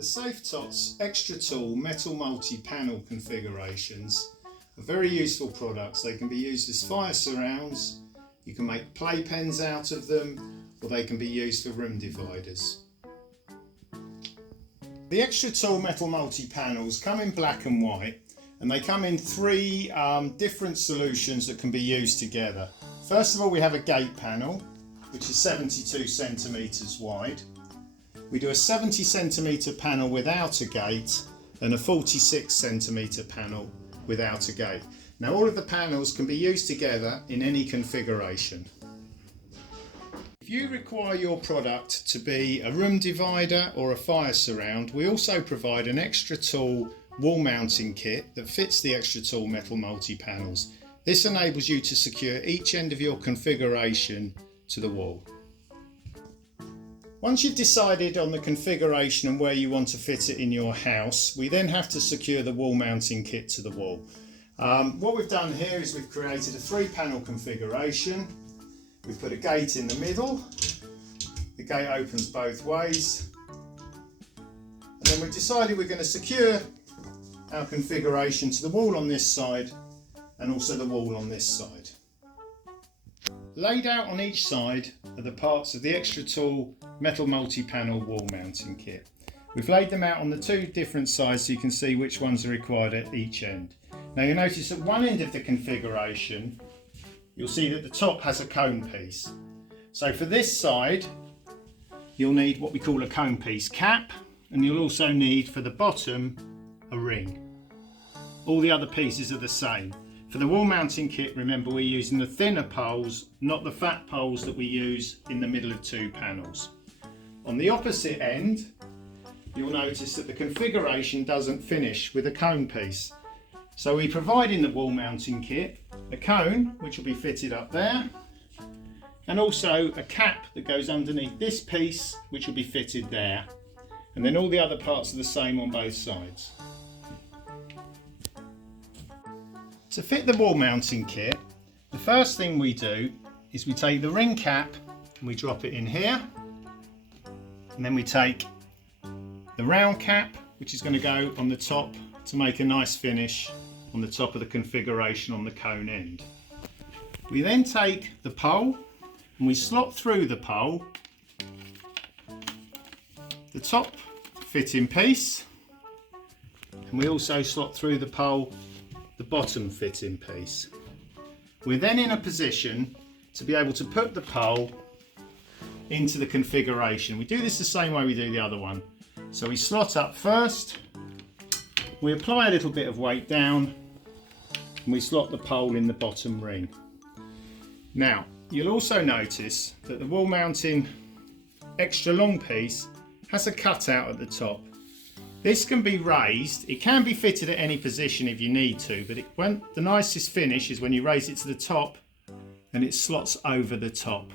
The Safetots Extra Tool Metal Multi-Panel configurations are very useful products. They can be used as fire surrounds, you can make playpens out of them, or they can be used for room dividers. The Extra Tool Metal Multi-Panels come in black and white, and they come in three different solutions that can be used together. First of all, we have a gate panel, which is 72 centimetres wide. We do a 70 centimetre panel without a gate and a 46 centimetre panel without a gate. Now all of the panels can be used together in any configuration. If you require your product to be a room divider or a fire surround, we also provide an Extra Tool wall mounting kit that fits the Extra Tool metal multi-panels. This enables you to secure each end of your configuration to the wall. Once you've decided on the configuration and where you want to fit it in your house, we then have to secure the wall mounting kit to the wall. What we've done here is we've created a 3-panel configuration. We've put a gate in the middle. The gate opens both ways. And then we've decided we're going to secure our configuration to the wall on this side and also the wall on this side. Laid out on each side are the parts of the Extra Tool metal multi-panel wall mounting kit. We've laid them out on the 2 different sides so you can see which ones are required at each end. Now you'll notice at one end of the configuration you'll see that the top has a cone piece. So for this side you'll need what we call a cone piece cap, and you'll also need for the bottom a ring. All the other pieces are the same. For the wall mounting kit, remember we're using the thinner poles, not the fat poles that we use in the middle of 2 panels. On the opposite end, you'll notice that the configuration doesn't finish with a cone piece. So we provide in the wall mounting kit a cone, which will be fitted up there, and also a cap that goes underneath this piece, which will be fitted there. And then all the other parts are the same on both sides. To fit the wall mounting kit, the first thing we do is we take the ring cap and we drop it in here, and then we take the round cap, which is going to go on the top to make a nice finish on the top of the configuration on the cone end. We then take the pole and we slot through the pole the top fitting piece, and we also slot through the pole the bottom fitting piece. We're then in a position to be able to put the pole into the configuration. We do this the same way we do the other one. So we slot up first, we apply a little bit of weight down, and we slot the pole in the bottom ring. Now you'll also notice that the wall mounting extra long piece has a cutout at the top. This can be raised, it can be fitted at any position if you need to, but the nicest finish is when you raise it to the top and it slots over the top.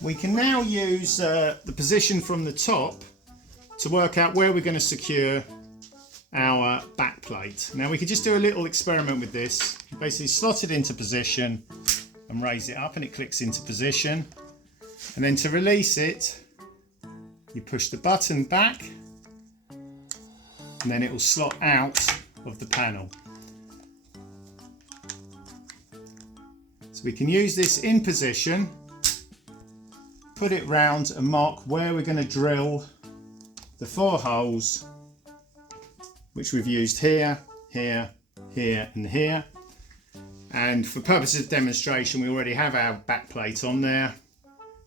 We can now use the position from the top to work out where we're going to secure our back plate. Now we could just do a little experiment with this. Basically slot it into position and raise it up and it clicks into position. And then to release it, you push the button back and then it will slot out of the panel. So we can use this in position, put it round and mark where we're going to drill the 4 holes, which we've used here, here, here and here. And for purposes of demonstration we already have our back plate on there,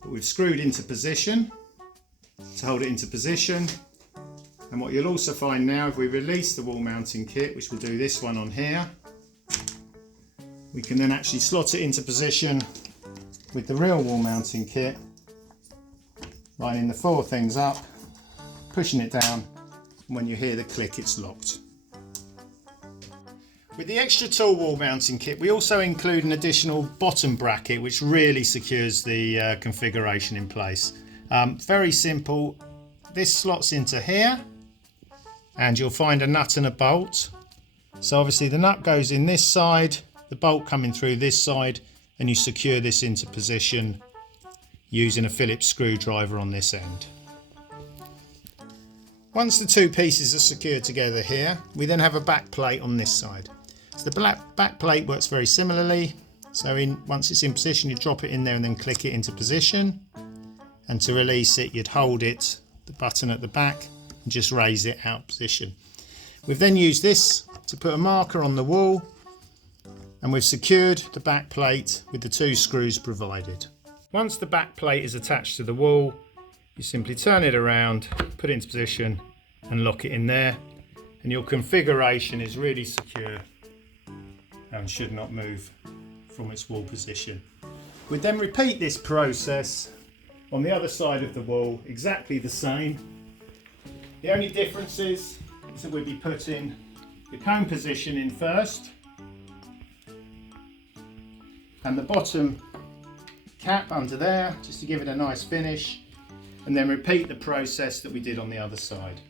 but we've screwed into position to hold it into position. And what you'll also find now, if we release the wall mounting kit, which we'll do this one on here, we can then actually slot it into position with the real wall mounting kit, lining the 4 things up, pushing it down, and when you hear the click it's locked. With the Extra Tool wall mounting kit we also include an additional bottom bracket which really secures the configuration in place. Very simple. This slots into here and you'll find a nut and a bolt. So obviously the nut goes in this side, the bolt coming through this side, and you secure this into position using a Phillips screwdriver on this end. Once the two pieces are secured together here, we then have a back plate on this side. So the back plate works very similarly. So once it's in position, you drop it in there and then click it into position. And to release it, you'd hold it, the button at the back, and just raise it out of position. We've then used this to put a marker on the wall, and we've secured the back plate with the two screws provided. Once the back plate is attached to the wall, you simply turn it around, put it into position and lock it in there, and your configuration is really secure and should not move from its wall position. We then repeat this process on the other side of the wall, exactly the same. The only difference is that we'll be putting the cone position in first and the bottom cap under there, just to give it a nice finish, and then repeat the process that we did on the other side.